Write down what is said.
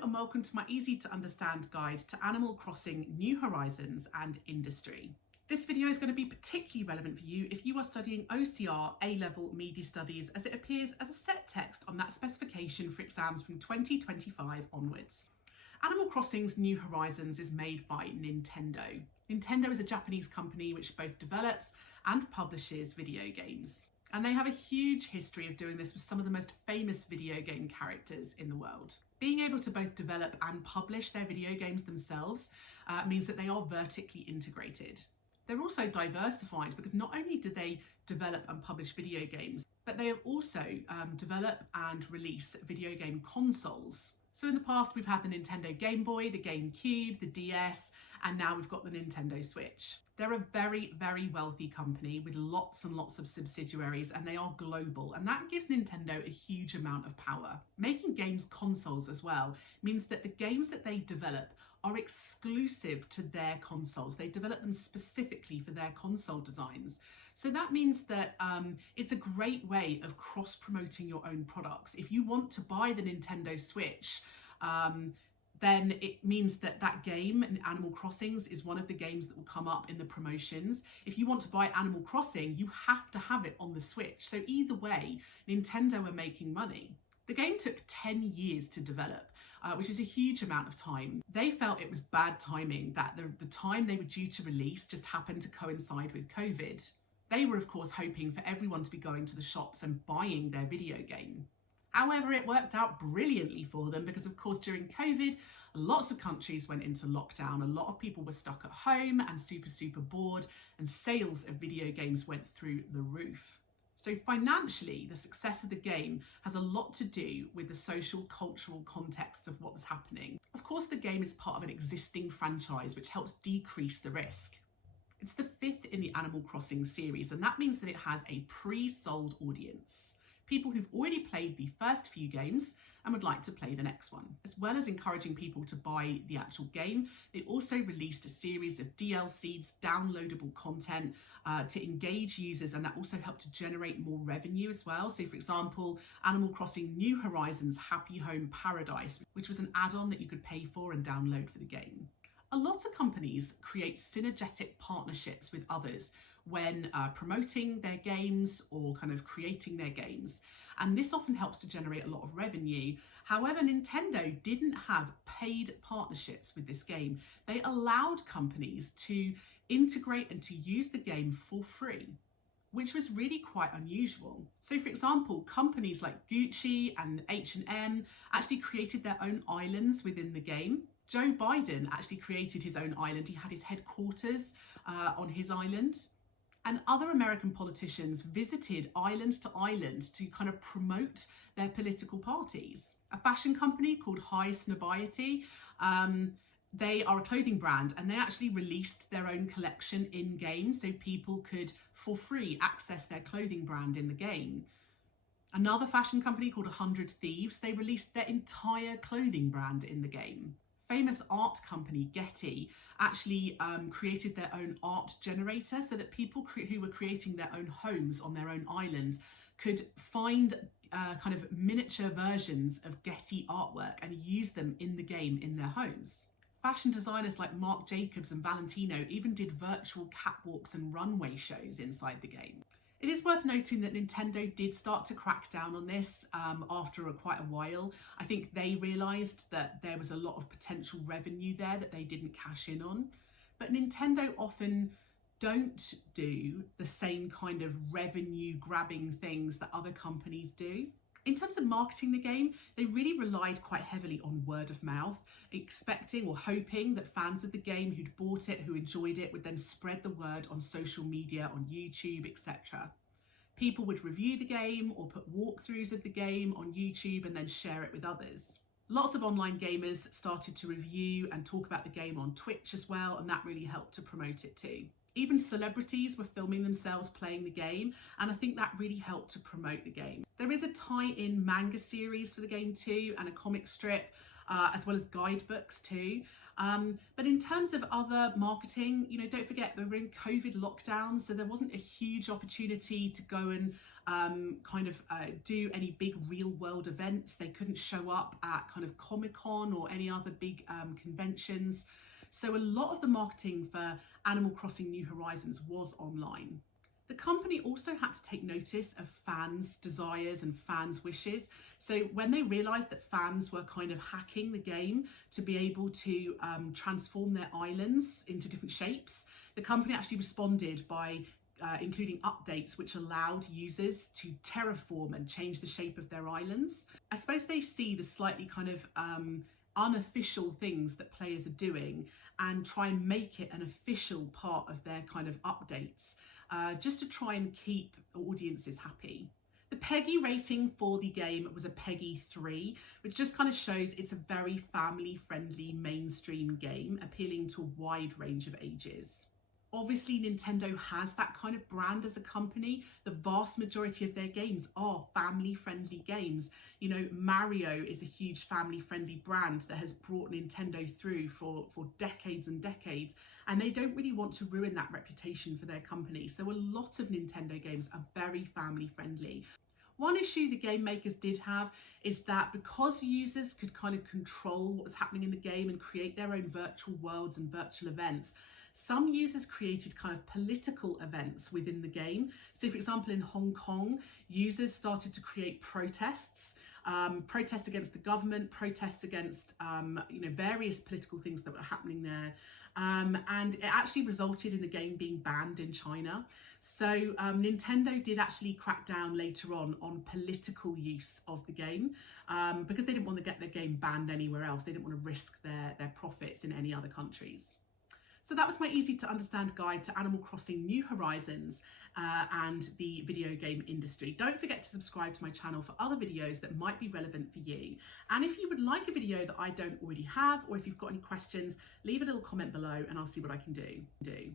Hello and welcome to my easy to understand guide to Animal Crossing New Horizons and Industry. This video is going to be particularly relevant for you if you are studying OCR A-Level Media Studies, as it appears as a set text on that specification for exams from 2025 onwards. Animal Crossing's New Horizons is made by Nintendo. Nintendo is a Japanese company which both develops and publishes video games. And they have a huge history of doing this with some of the most famous video game characters in the world. Being able to both develop and publish their video games themselves means that they are vertically integrated. They're also diversified because not only do they develop and publish video games, but they also develop and release video game consoles. So in the past, we've had the Nintendo Game Boy, the GameCube, the DS, and now we've got the Nintendo Switch. They're a very, very wealthy company with lots and lots of subsidiaries, and they are global, and that gives Nintendo a huge amount of power. Making games consoles as well means that the games that they develop are exclusive to their consoles. They develop them specifically for their console designs. So that means that it's a great way of cross-promoting your own products. If you want to buy the Nintendo Switch, then it means that that game, Animal Crossings, is one of the games that will come up in the promotions. If you want to buy Animal Crossing, you have to have it on the Switch. So either way, Nintendo are making money. The game took 10 years to develop, which is a huge amount of time. They felt it was bad timing that the time they were due to release just happened to coincide with COVID. They were, of course, hoping for everyone to be going to the shops and buying their video game. However, it worked out brilliantly for them because, of course, during COVID, lots of countries went into lockdown. A lot of people were stuck at home and super bored, and sales of video games went through the roof. So financially, the success of the game has a lot to do with the social, cultural context of what was happening. Of course, the game is part of an existing franchise, which helps decrease the risk. It's the 5th in the Animal Crossing series, and that means that it has a pre-sold audience. People who've already played the first few games and would like to play the next one. As well as encouraging people to buy the actual game, they also released a series of DLCs, downloadable content to engage users, and that also helped to generate more revenue as well. So for example, Animal Crossing New Horizons Happy Home Paradise, which was an add-on that you could pay for and download for the game. A lot of companies create synergetic partnerships with others when promoting their games or kind of creating their games. And this often helps to generate a lot of revenue. However, Nintendo didn't have paid partnerships with this game. They allowed companies to integrate and to use the game for free, which was really quite unusual. So for example, companies like Gucci and H&M actually created their own islands within the game. Joe Biden actually created his own island. He had his headquarters on his island. And other American politicians visited island to island to kind of promote their political parties. A fashion company called Highsnobiety, they are a clothing brand, and they actually released their own collection in game so people could, for free, access their clothing brand in the game. Another fashion company called 100 Thieves, they released their entire clothing brand in the game. Famous art company Getty actually created their own art generator so that people who were creating their own homes on their own islands could find kind of miniature versions of Getty artwork and use them in the game in their homes. Fashion designers like Marc Jacobs and Valentino even did virtual catwalks and runway shows inside the game. It is worth noting that Nintendo did start to crack down on this after quite a while. I think they realised that there was a lot of potential revenue there that they didn't cash in on. But Nintendo often don't do the same kind of revenue grabbing things that other companies do. In terms of marketing the game, they really relied quite heavily on word of mouth, expecting or hoping that fans of the game who'd bought it, who enjoyed it, would then spread the word on social media, on YouTube, etc. People would review the game or put walkthroughs of the game on YouTube and then share it with others. Lots of online gamers started to review and talk about the game on Twitch as well, and that really helped to promote it too. Even celebrities were filming themselves playing the game, and I think that really helped to promote the game. There is a tie-in manga series for the game too, and a comic strip, as well as guidebooks too. But in terms of other marketing, don't forget they were in COVID lockdown, so there wasn't a huge opportunity to go and do any big real world events. They couldn't show up at kind of Comic-Con or any other big conventions. So a lot of the marketing for Animal Crossing New Horizons was online. The company also had to take notice of fans' desires and fans' wishes. So when they realised that fans were kind of hacking the game to be able to transform their islands into different shapes, the company actually responded by including updates which allowed users to terraform and change the shape of their islands. I suppose they see the slightly kind of unofficial things that players are doing and try and make it an official part of their kind of updates, just to try and keep audiences happy. The PEGI rating for the game was a PEGI 3, which just kind of shows it's a very family-friendly mainstream game, appealing to a wide range of ages. Obviously, Nintendo has that kind of brand as a company. The vast majority of their games are family-friendly games. Mario is a huge family-friendly brand that has brought Nintendo through for decades and decades, and they don't really want to ruin that reputation for their company. So a lot of Nintendo games are very family-friendly. One issue the game makers did have is that because users could kind of control what was happening in the game and create their own virtual worlds and virtual events, some users created kind of political events within the game. So for example, in Hong Kong, users started to create protests against the government, protests against various political things that were happening there. And it actually resulted in the game being banned in China. So Nintendo did actually crack down later on political use of the game because they didn't want to get their game banned anywhere else. They didn't want to risk their profits in any other countries. So that was my easy to understand guide to Animal Crossing New Horizons and the video game industry. Don't forget to subscribe to my channel for other videos that might be relevant for you. And if you would like a video that I don't already have, or if you've got any questions, leave a little comment below and I'll see what I can do.